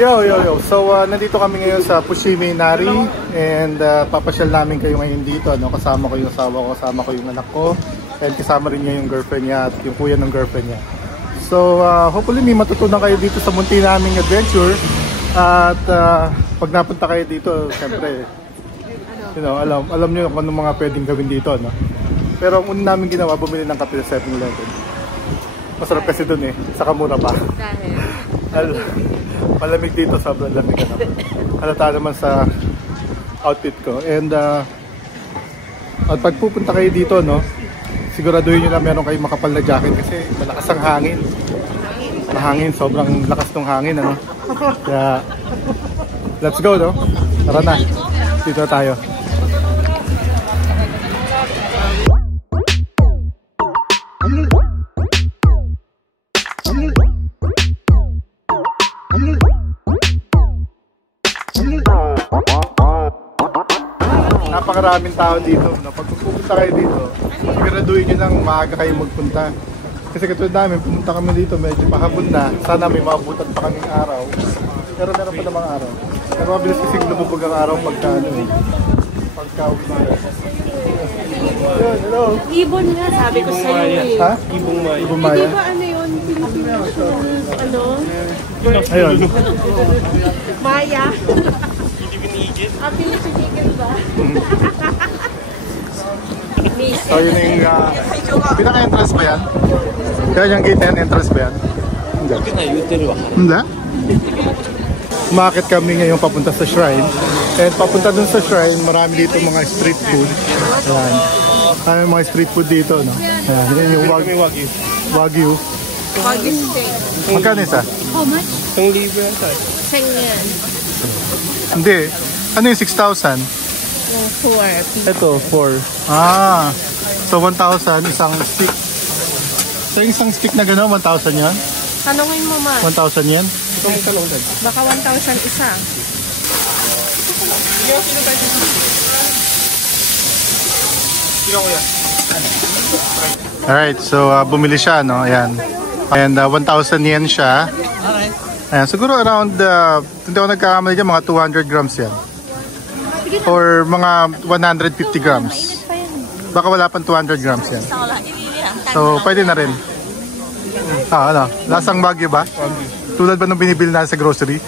Yo. So, nandito kami ngayon sa Fushimi Inari and papasyal namin kayo ngayon dito. No? Kasama ko yung asawa ko, kasama ko yung anak ko, and kasama rin niya yung girlfriend niya at yung kuya ng girlfriend niya. So, hopefully may matutunan kayo dito sa munti naming adventure. At pag napunta kayo dito, syempre, you know, alam niyo kung anong mga pwedeng gawin dito. No? Pero ang una namin ginawa, bumili ng kape sa 7-Eleven. Masarap kasi dun eh, saka mura pa. Malamig dito, sobrang lamig. Halata naman sa outfit ko. And at pag pupunta kayo dito, no, siguraduhin nyo na meron kayong makapal na jacket kasi malakas ang hangin. Mahangin, sobrang lakas ng hangin, ano. Kaya let's go, no. Tara na, dito na tayo. Napakaraming tao dito. No? Pag pupunta kayo dito, siguraduhin nyo lang maaga kayo magpunta. Kasi katulad namin, pumunta kami dito, medyo pahabol na. Sana may maabutan pa kaming araw. Pero meron pa namang araw. Pero mabilis kasi lumubog ang araw pagka umaga. Hello. Ibon nga, sabi ko sa'yo eh. Ha? Ibong Maya. Ibong Maya? Di ba ano yun? Ano? Ayun. Maya? Pinipinigil. Pinipinigil ba? So yun yung pinaka-entrance ba yan? Kaya yung gate yan, entrance ba yan? Hindi. Hindi? Umakit kami ngayon papunta sa shrine. And papunta dun sa shrine, marami dito mga street food. Ayan. Marami mga street food dito, no? Ayan, yan yung Wagyu. Wagyu steak. Magkano isa? How much? 1,000 yata. Isang yan. Hindi. Ano yung 6,000? Yung 4. Ito, 4. Ah. So 1,000 isang stick. So yung isang stick na gano'n, 1,000 yan? Tanungin mo man. 1,000 yan? Baka 1,000 isa. Alright, so bumili siya, no? Ayan. And 1,000 yen siya. Ayan, siguro around, hindi ako nagkakamali dyan, mga 200 grams yan. Or mga 150 grams. Baka wala pang 200 grams yan. So, pwede na rin. Ano? Lasang Wagyu ba? Tulad ba nung binibili na sa grocery?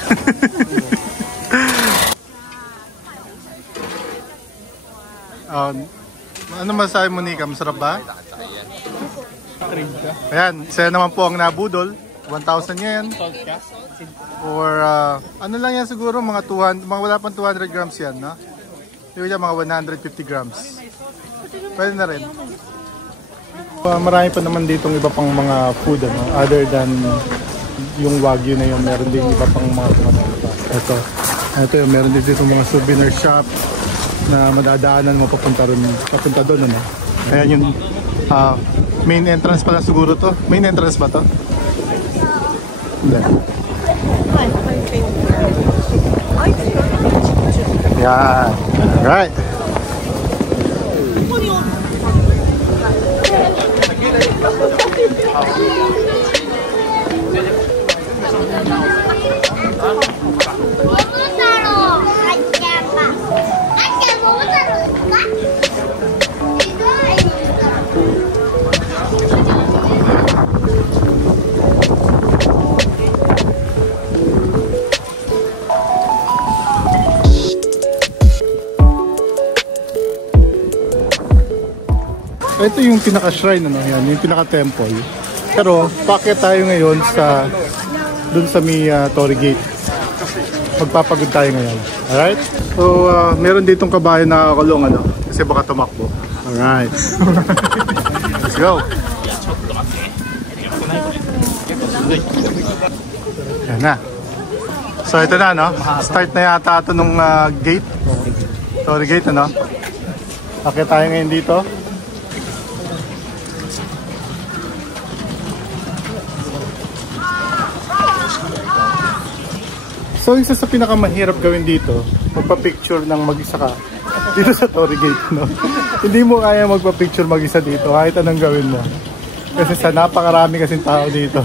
Ano masabi mo, Nika? Masarap ba? Ayan, isa naman po ang nabudol. 1,000 yen. Or ano lang yan siguro, mga 200, mga wala pang 200 grams yan, no? Yung yan, mga 150 grams. Pwede na rin. Marami pa naman ditong iba pang mga food, ano? Other than yung Wagyu na yun, meron din iba pang mga ito yung meron din ditong mga souvenir shop na madadaanan mo papunta doon, ano? Ayan yung main entrance pala siguro to. Main entrance ba to? Hindi. Yan. Alright. Ito yung pinaka-shrine, ano, yan, yung pinaka-temple. Pero, packet tayo ngayon sa dun sa may Torii Gate. Magpapagod tayo ngayon. Alright? So, meron ditong kabayo na nakakulong, ano, kasi baka tumakbo. Alright. Let's go! Yan na. So, ito na, no? Start na yata ito nung gate. Torii Gate, ano? Packet tayo ngayon dito. So, isa sa pinakamahirap gawin dito, magpa-picture ng mag-isa ka dito sa Torii Gate, no? Hindi mo kaya magpa-picture mag-isa dito kahit anong gawin mo. Kasi sa napakarami kasing tao dito.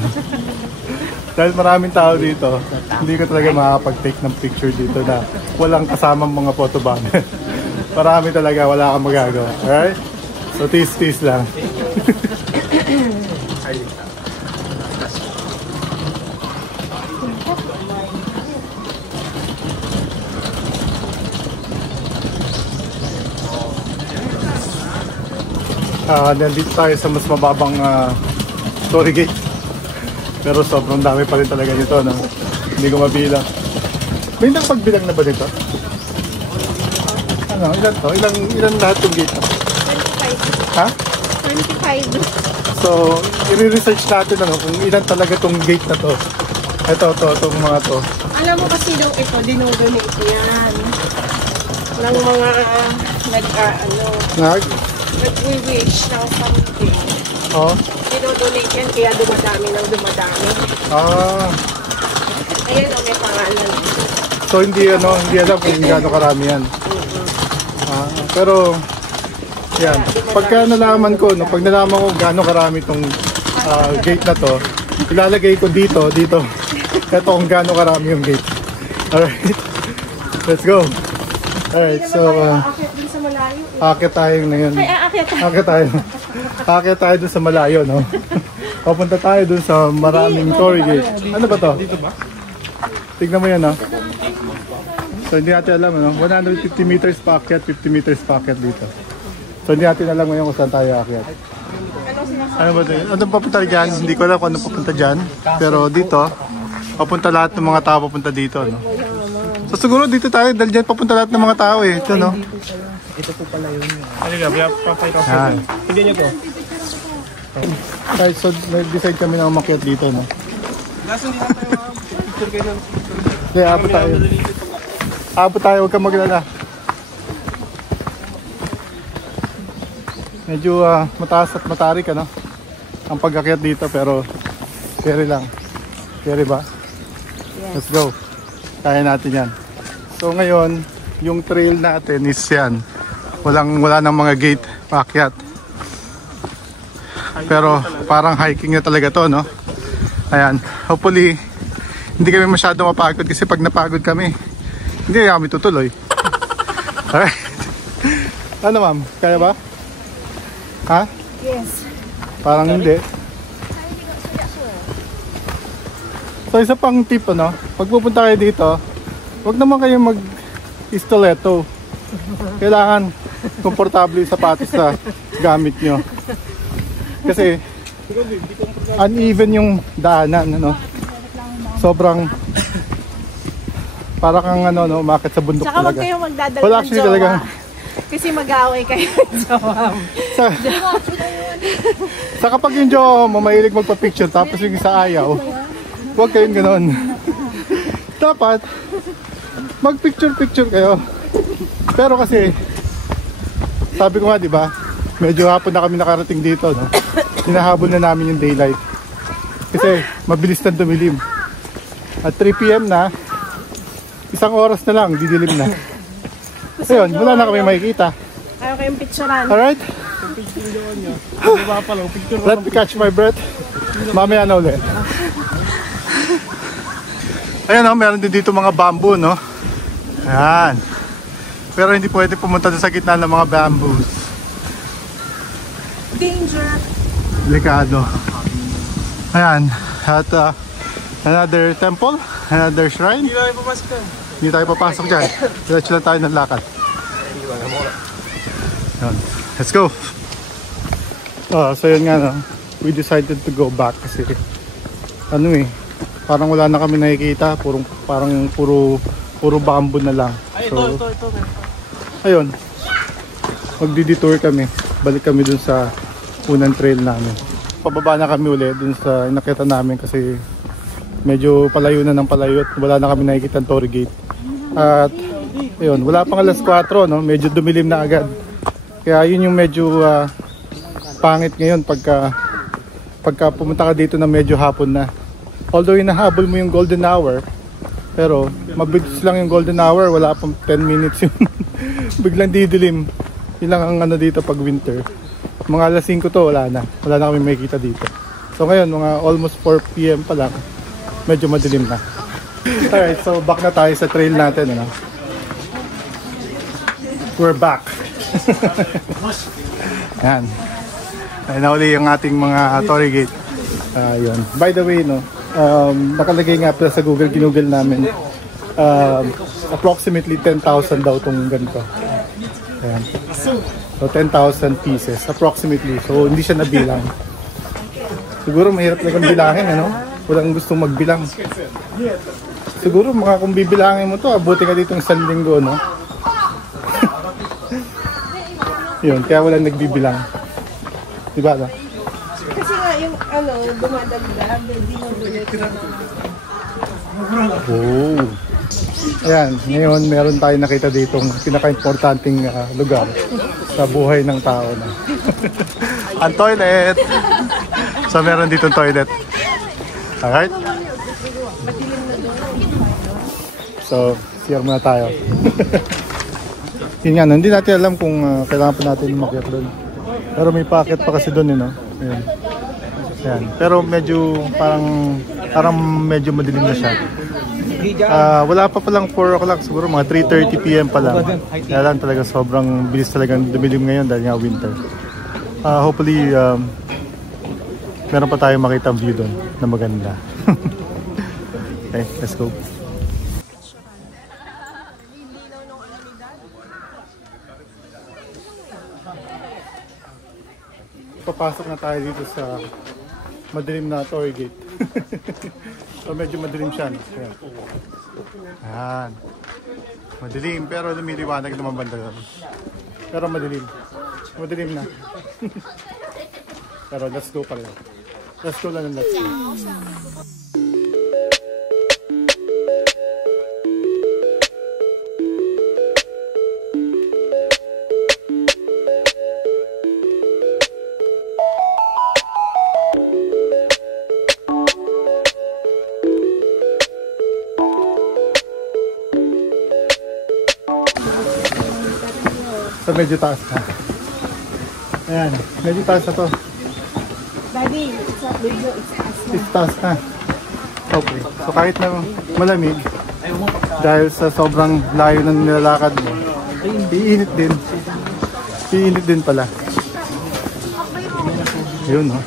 Dahil maraming tao dito, hindi ka talaga makakapag-take ng picture dito na walang kasamang mga photo banner. Marami talaga, wala kang magagawa. Alright? So, tis-tis lang. Nandito tayo sa mas mababang story gate. Pero sobrang dami pa rin talaga nito, no? Hindi ko mabilang. May nakapagbilang na ba nito? Ano, ilan to? Ilan lahat yung gate? 25. Ha? 25. So, i-research natin ano, kung ilan talaga tong gate na to. Itong mga to. Alam mo kasi daw ito, dinodonate yan. Ng mga nag-wish ng something. Oh. Dinodonate yan, kaya dumadami ng dumadami. Ah. Ayan o, may pangalan. So, hindi alam kung gaano karami yan. Pero, yan. Pagka nalaman ko, pag nalaman ko gaano karami tong gate na to, ilalagay ko dito. Ito kung gaano karami yung gate. Alright. Let's go. Alright, so, Akit din sa malayo. akit tayo ngayon. Ay, akit. Akit tayo dun sa malayo, no? Papunta tayo dun sa maraming torii gate. Ano ba to? Dito ba? Tignan mo yan, no? So, hindi natin alam, no? 150 meters paakyat, 50 meters paakyat dito. So, hindi natin alam ngayon kung saan tayo aakyat. Ano ba ito? Anong papunta dyan? Hindi ko alam kung anong papunta dyan. Pero dito, papunta lahat ng mga tao papunta dito, no? So, siguro dito tayo, dahil dyan papunta lahat ng mga tao, eh. Ito, no? Ito po pala yun. Halika, papay ka Yan. Hindi niyo to. Right, so, nag-decide kami na umakyat dito, no? Lason din natin picture kayo ng Hindi, abot tayo. Abot tayo, huwag kang maglala. Medyo mataas at matarik, ano? Ang pag-akyat dito, pero carry lang. Carry ba? Let's go. Kaya natin yan. So ngayon, yung trail natin is yan. Wala nang mga gate paakyat. Pero parang hiking na talaga to, no? Ayan. Hopefully, hindi kami masyadong mapagod kasi pag napagod kami, hindi kami tutuloy. Alright. Ano ma'am? Kaya ba? Ha? Yes. Parang hindi. So isa pang tip, ano? Pag pupunta kayo dito, huwag naman kayong mag-stiletto. Kailangan komportable yung sapatos na gamit nyo. Kasi uneven yung daanan, ano? Sobrang para kang umakit sa bundok Saka talaga. huwag kayong magdadala Well, ng actually, jowa. talagang- Kasi mag-aaway kayo ng jowa. Sa kapag yung jowa mo mahilig magpa-picture tapos yung isa ayaw, huwag kayong ganon. Dapat mag-picture-picture kayo. Pero kasi sabi ko nga, di ba, medyo hapon na kami nakarating dito, no? Hinahabol na namin yung daylight. Kasi mabilis na dumilim. At 3 PM na, isang oras na lang, didilim na. Ayun, wala na kami makikita. Ayaw kayong picturean. Alright? Baba pa lang, picture Let me catch my breath. Mamaya na ulit. Ayan, meron din dito mga bamboo, no? Ayan. Pero hindi pwede pumunta sa gitna ng mga bamboos. Danger. Delikado. Ayan. At another temple, another shrine. Hindi na kayo pumasok yan. Hindi tayo papasok dyan. Diretso lang tayo ng lakad. Ayan. Let's go. So yun nga, no? We decided to go back kasi parang wala na kami nakikita. Parang puro bamboo na lang. Ay, So, ito. ayun. Magdi-detour kami. Balik kami dun sa unang trail namin. Pababa na kami ulit dun sa nakita namin kasi medyo palayo na ng palayo at wala na kami nakikita ng torii gate. At ayun, wala pang alas 4, no? Medyo dumilim na agad. Kaya yun yung medyo pangit ngayon pagka pumunta ka dito na medyo hapon na. Although hinahabol mo yung golden hour, pero mabilis lang yung golden hour, wala pang 10 minutes yun. Biglang didilim. Yun lang ang dito pag winter. Mga alas 5 to, wala na kami makikita dito. So ngayon, mga almost 4 PM pa lang, medyo madilim na. Alright, so back na tayo sa trail natin, ano? We're back. Ayan. Ayun na uli yung ating mga Torii Gate. Yun. By the way, no, nakalagay nga pala sa Google, ginugol namin. Approximately 10,000 daw itong ganito. Ayan. So 10,000 pieces approximately. So hindi siya nabilang. Siguro mahirap talagang bilangin, ano? Walang gustong magbilang. Siguro kung bibilangin mo to, abuti ka dito ng 1 linggo, no? Yun, kaya walang nagbibilang. Diba, no? Kasi nga yung dumadagdag, dinodonate na. Oh. Ayan, ngayon meron tayong nakita ditong pinaka-importanting lugar sa buhay ng tao na. Ang toilet! So meron ditong toilet. Alright? So, CR muna tayo. Yun nga, hindi natin alam kung kailangan pa natin umakyat doon. Pero may packet pa kasi doon, no? Ayan. Ayan. Pero medyo parang medyo madilim na siya. Wala pa palang 4 o'clock, siguro mga 3:30 PM pa lang. Kaya lang talaga sobrang bilis talagang dumilim ngayon dahil nga winter. Hopefully, meron pa tayong makita view doon na maganda. Okay, let's go. Papasok na tayo dito sa madilim na Torii Gate. So medyo madilim siya. Ayan. Ayan. Madilim pero lumiliwanag naman banda doon. Pero madilim. Madilim na. Pero let's go pa rin. Let's go lang and let's go. So medyo taas na. Ayan, medyo taas na to. Daddy, it's a video, It's taas na. Okay, so kahit na malamig, dahil sa sobrang layo ng nilalakad mo, iinit din. Iinit din pala. Yun, no?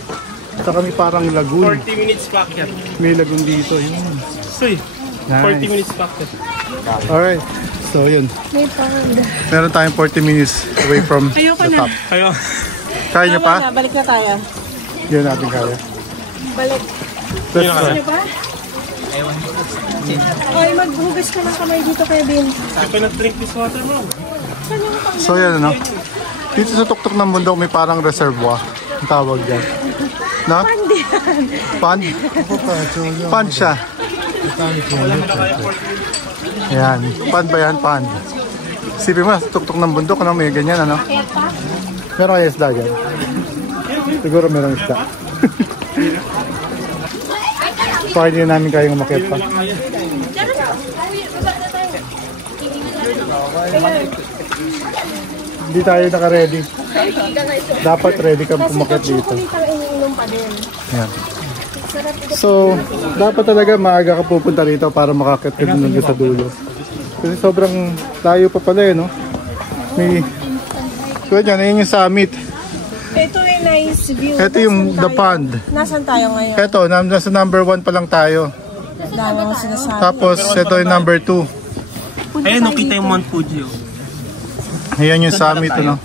Saka may parang lagoon. 40 minutes packet. May lagoon dito. Yun. Uy, Nice. 40 minutes packet. Alright, so yun. may pond. Meron tayong 40 minutes away from the top. Ayo. Kaya niyo pa? Balik na tayo. Yun natin kaya. Balik. Let's Yun, go. Ano ba? Okay, maghugas ka ng kamay dito, Kevin. I cannot drink this water, bro. So yan, ano? Dito sa tuktok ng bundok may parang reservoir. Ang tawag dyan. No? Pond? Pond siya. Yan. Pond ba yan? Pond. Isipin mo, sa tuktok ng bundok, ano? May ganyan, ano? Meron kaya isda dyan? Siguro meron isda. Baka hindi namin kayang umakyat pa. Hindi tayo naka-ready. Dapat ready kang pumakyat dito. Yan. So, dapat talaga maaga ka pupunta rito para makakyat ka dun sa dulo. Kasi sobrang layo pa pala, no? May... Kaya dyan, ayun yung summit. Ito yung nice view. Ito yung the pond. Nasaan tayo ngayon? Ito, nasa number 1 pa lang tayo. Dami mo sinasabi. Tapos, ito yung number 2. Ayun, nakita yung Mount Fuji. Ayan yung summit, ano?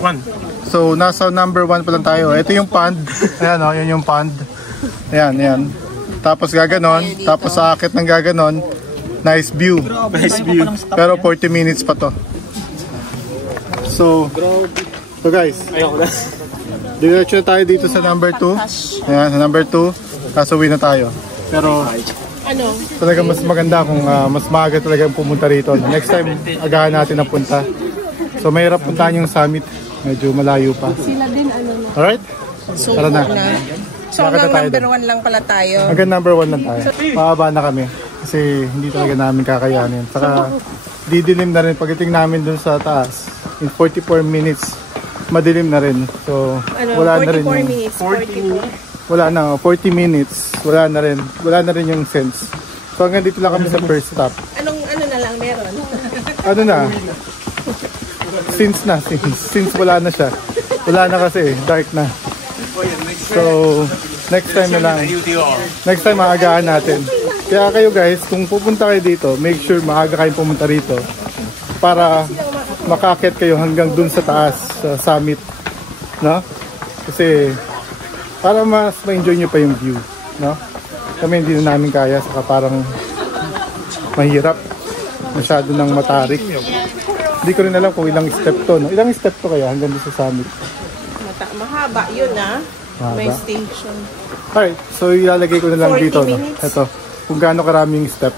1. So, nasa number 1 pa lang tayo. Ito yung pond. Ayan, oh, yun yung pond. Ayan, ayan. Tapos gaganon. Tapos sa akit ng gaganon. Nice view. Nice view. Pero 40 minutes pa to. So guys. Ayoko na. Diretso na tayo dito sa number 2. Ayan, sa number 2. Tapos uwi na tayo. Pero Ano? talaga mas maganda kung mas maaga talaga pumunta rito. Next time, agahan natin ang punta. So mahirap puntahan yung summit. Medyo malayo pa. Sila din ano na. Alright? So, Tara na. So Bakit na hanggang tayo number doon? 1 lang pala tayo. Hanggang number 1 lang tayo. Pababa na kami. Kasi hindi talaga namin kakayanin. Saka didilim na rin. Pagdating namin dun sa taas, in 44 minutes, madilim na rin. So Ano, wala na rin 44 yung... minutes. 44. wala na, 40 minutes, wala na rin yung sense. So hanggang dito lang kami sa first stop. Ano na lang meron? Ano na? Since wala na siya. Wala na kasi, dark na. So, next time na lang. Next time maagahan natin. Kaya kayo guys, kung pupunta kayo dito, make sure maaga kayong pumunta rito para makakit kayo hanggang dun sa taas, sa summit. No? Kasi para mas ma-enjoy nyo pa yung view. No? Kami hindi na namin kaya, saka parang mahirap. Masyado nang matarik. Hindi ko rin alam kung ilang step to. No? Ilang step to kaya hanggang dun sa summit? Mahaba yun Mahaba. May station. Alright, so ilalagay ko na lang 40 dito. No? minutes. Ito, kung gaano karaming step.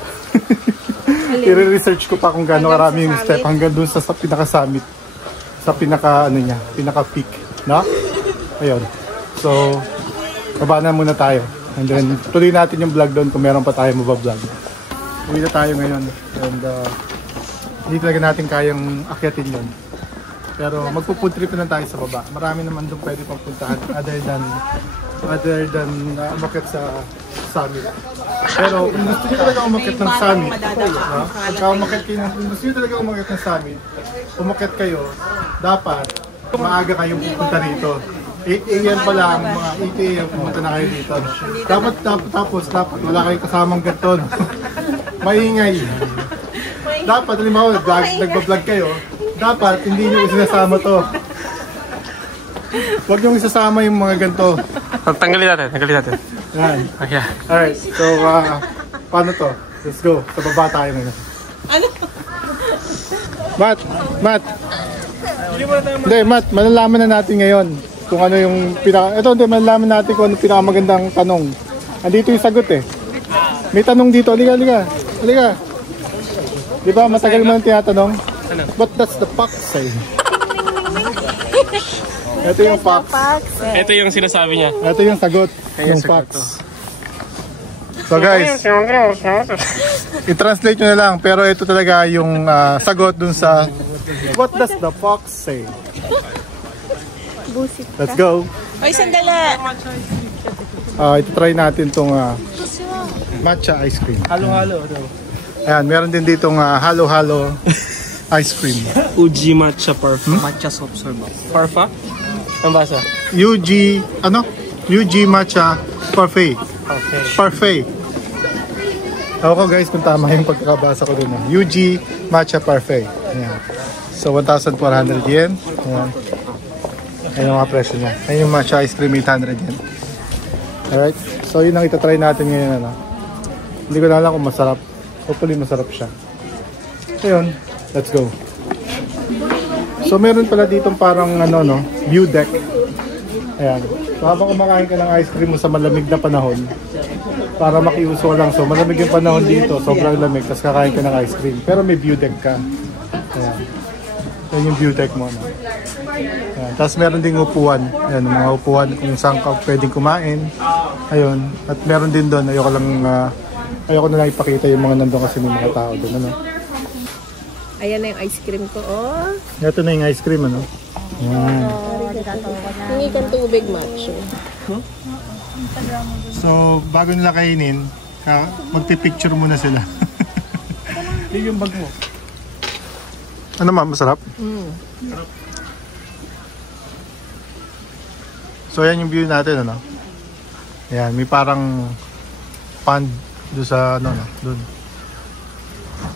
I-research ko pa kung gaano karaming step hanggang dun sa pinaka-summit. Sa pinaka-peak. No? Ayun. So, baba na muna tayo. And then, tuloy natin yung vlog doon kung meron pa tayo mabablog. Uwi na tayo ngayon. And, hindi talaga natin kayang akyatin yun. Pero magpo-food trip na tayo sa baba. Marami naman doon pwede pang puntahan other than umakyat sa summit. Pero kung gusto nyo talaga umakyat ng summit, kung gusto nyo talaga umakyat ng summit, umakyat kayo, dapat maaga kayong pupunta rito. 8 AM pa lang, mga 8 AM pumunta na kayo dito. Dapat wala kayong kasamang ganton. Maingay. Dapat, halimbawa, nagbablog kayo, dapat hindi nyo isinasama to. Huwag nyo isasama yung mga ganito. Tanggalin natin. Yan. Okay. Alright, so paano to? Let's go. Sa baba tayo ngayon. Ano? Matt. Hindi, Matt, malalaman na natin ngayon kung ano yung malalaman natin kung ano pinakamagandang tanong. Andito yung sagot eh. May tanong dito. Halika. Di ba, matagal mo nang tinatanong? What does the fox say? Ito yung fox. Ito yung sinasabi niya. Ito yung sagot ng fox. So guys, i-translate nyo na lang. Pero ito talaga yung sagot dun sa what does the fox say? Let's go. Ay, sandala. Ito try natin tong matcha ice cream. Halo-halo. Ayan, meron din ditong halo-halo ice cream. Uji matcha parfa. Matcha soft serve. Parfa? Ang basa? UG matcha parfait. Parfait. Ako guys kung tama yung pagkakabasa ko dun. UG matcha parfait. Ayan. So 1,400 yen. Ayan. Ayan yung mga presyo niya. Ayan yung matcha ice cream 800 yen. Alright. So yun ang itatry natin ngayon. Hindi ko na alam kung masarap. Hopefully masarap siya. Ayun. Let's go. So meron pala ditong parang view deck. Ayan. So habang kumakain ka ng ice cream mo sa malamig na panahon, para makiuso lang. So malamig yung panahon dito, sobrang lamig, tapos kakain ka ng ice cream. Pero may view deck ka. Ayan. Ayan yung view deck mo. Ayan. Tapos meron ding upuan. Ayan, mga upuan kung saan ka pwedeng kumain. Ayun. At meron din doon, ayoko na lang ipakita yung mga nandun kasi may mga tao doon. Ayan na yung ice cream ko, oh. Ito na yung ice cream, Ayan. Hingi kang tubig, macho. So, bago nila kainin, magpipicture muna sila. Yun yung bag mo. Ano masarap? So, ayan yung view natin, Ayan, may parang pond doon sa, doon.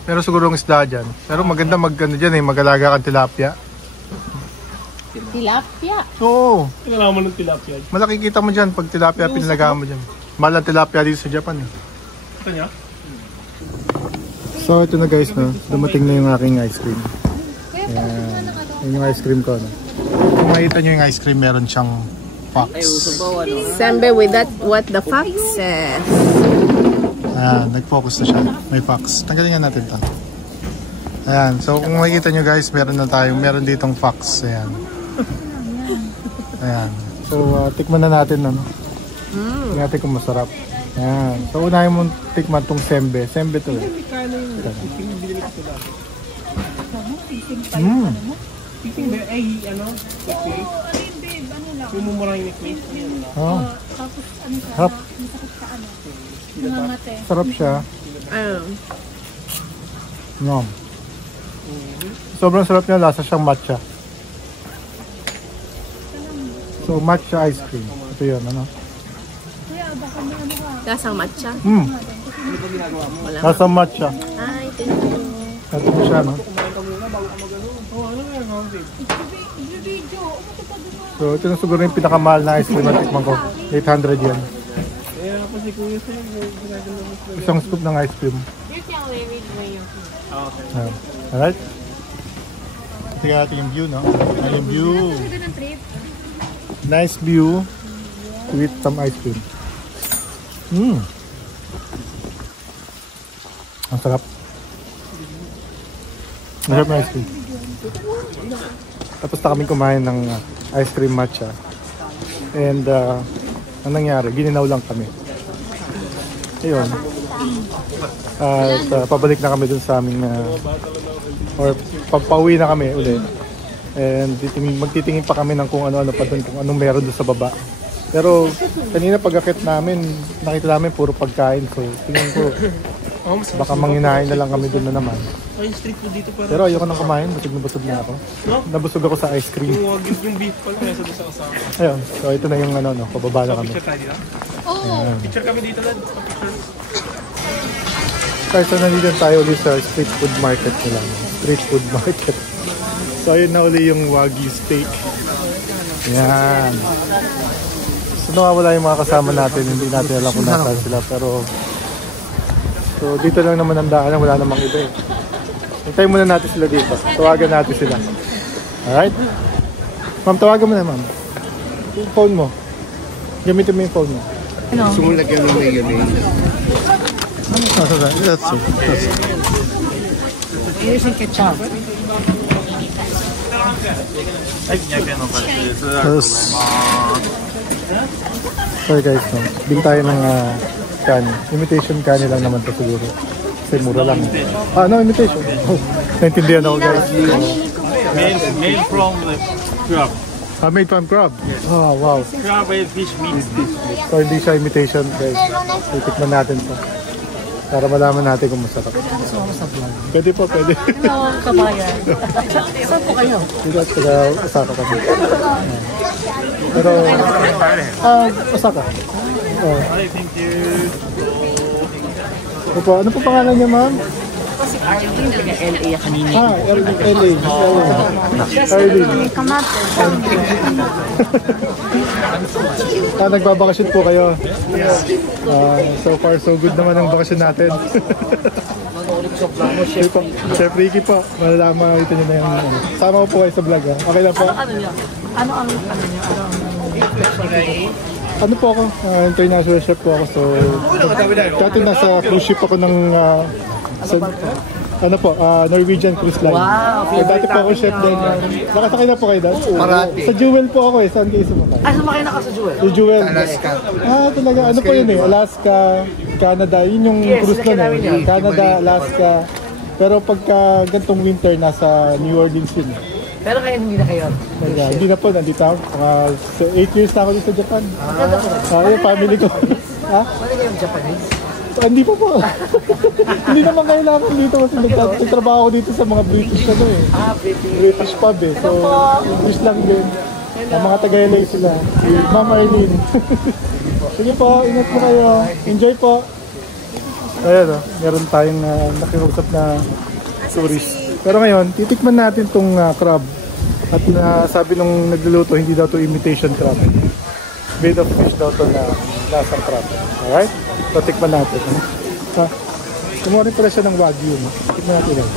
Pero siguro ang isda dyan. Pero maganda dyan mag-alaga kang tilapia. Tilapia? Oo. Kailangan mo ng tilapia. Malaki kita mo dyan pag tilapia pinalagaan mo dyan. Mahal ang tilapia dito sa Japan eh. Ito niya? So ito na guys, dumating na yung aking ice cream. Ayan. Yan yung ice cream ko. Kung makita nyo yung ice cream, meron siyang fox. Sambe with that, what the fox says. Ayan, nag-focus na siya. May fox. Tanggalin nga natin ito. Ayan, so kung makikita nyo guys, meron ditong fox. Ayan. Ayan. So, tikman na natin, Tingnan natin kung masarap. Ayan. So, unahin mo tikman tong sembe. Sembe to eh. Oh, Tapos ano siya, Harap. masakit sa ano. Namamate. sarap siya. Ayun. No. Sobrang sarap niya, lasa siyang matcha. So, matcha ice cream. Ito yun, ano? Kuya, baka may ano ka. Lasang matcha. Wala. Lasang matcha. Ay, thank you. Ito po siya, no? So, ito na siguro yung pinakamahal na ice cream na tikman ko. 800 yan. Isang scoop ng ice cream. Alright? Tingnan natin yung view, no? Ayan yung view. Nice view with some ice cream. Ang sarap. Masarap na ice cream. Tapos na kami kumain ng ice cream matcha. And ang nangyari, gininaw lang kami. Ayun. At pabalik na kami dun sa aming or pauwi na kami ulit. And magtitingin pa kami ng kung ano-ano pa dun, kung anong meron dun sa baba. Pero kanina pag-akit namin, nakita namin puro pagkain. So tingin ko, baka manginahin na lang kami dun na naman. Pero ayoko nang kumain, busog na ako. Nabusog ako sa ice cream. Yung beef pala nasa doon sa kasama. Ayun, so ito na yung ano, no, pababa na kami. Picture tayo dito? Ayan. Picture kami dito lang. Picture. Guys, so nandito tayo ulit sa street food market nila. Street food market. So ayun na uli yung Wagyu steak. Yan. So nawawala yung mga kasama natin, hindi natin alam kung nasaan sila. Pero so dito lang naman ang daan, wala namang iba eh. Hintayin muna natin sila dito. Tawagan natin sila. Alright? Ma'am, tawagan mo na ma'am. Yung phone mo. Gamitin mo yung phone mo. Gusto mo lagyan ng mayonnaise. That's it. Here's yung ketchup. Yes. Sorry guys, no? Bili tayo ng kani. Imitation kani lang naman to siguro. Kasi mura lang. No, imitation. Oh, naintindihan ako guys. Made from the crab. Made from crab? Oh, wow. Crab and fish meat. So hindi siya imitation guys. Titikman natin to. Para malaman natin kung masarap. Pwede po, pwede. Ano, kabayan? Saan po kayo? Dito at taga Osaka kami. Pero, Osaka. Oh. Thank you. Ano po pangalan niya, ma'am? Si Arlene, taga-LA kanina. LA. Arlene. Nagbabakasyon po kayo? So far, so good naman ang bakasyon natin. Chef Ricky po, malalaman ulit nyo na yung sama ko po kayo sa vlog. Okay lang po? Ano ang Ano po ako? International chef po ako. So, dati nasa cruise ship ako ng Norwegian Cruise Line. Wow, So, dati po ako chef din. Nakasakay na po kayo doon? Sa Jewel po ako eh. Saan kayo sumakay? sumakay na ka sa Jewel? Sa Jewel. Alaska. Talaga. Ano po yun eh? Alaska, Canada. Yun yung cruise na eh. Canada, Alaska. Pero pagka gantong winter, nasa New Orleans yun. Pero kaya hindi na kayo. Hindi na po, nandito ako. 8 years na ako dito sa Japan. Yung family ko. Ha? Ano kayo Japanese? Hindi pa po. Hindi naman kailangan dito kasi nagtatrabaho ako dito sa mga British British pub eh. So, English lang din. Ang mga taga-LA sila. Ma'am Arlene. Sige po, ingat po kayo. Enjoy po. Ayan o, meron tayong nakiusap na tourist. Pero ngayon, titikman natin tong crab. At sabi nung nagluluto, hindi daw to imitation crab. Made of fish daw to na lasang crab. Alright? So, tikman natin. Kumuha rin pala siya ng Wagyu. Tikman natin lang.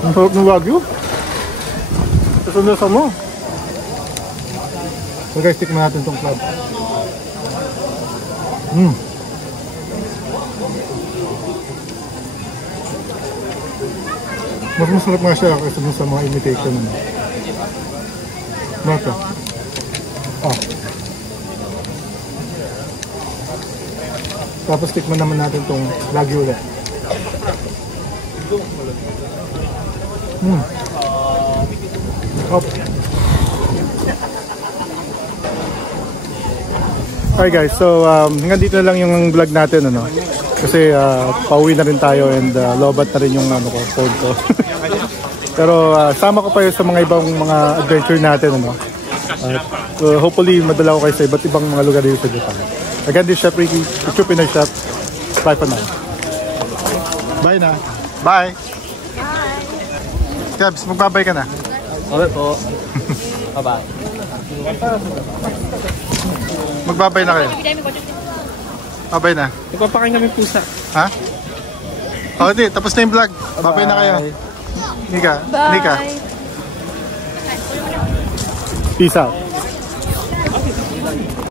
Ang sarap ng Wagyu. Kasunod mo. So guys, tikman natin tong crab. Mas masarap nga siya kasi sa mga imitation. Mata. Tapos tikman naman natin tong Wagyu ulit. Oh. Alright guys, so hanggang dito na lang yung vlog natin, ano? Kasi pauwi na rin tayo and lobat na rin yung phone ko. Pero sama ko pa yun sa mga ibang mga adventure natin, ano? Hopefully madala ko kayo sa iba't ibang mga lugar dito sa Japan. Again, this shop Ricky, True Pinoy Shop. Bye for now. Bye na. Bye! Kebs, magbabay ka na. Okay po. Bye-bye. Magbabay na kayo. Babay na. Nagpapakain kami pusa. Ha? O, di. Tapos na yung vlog. Babay na kayo. Nika. Nika. Peace out.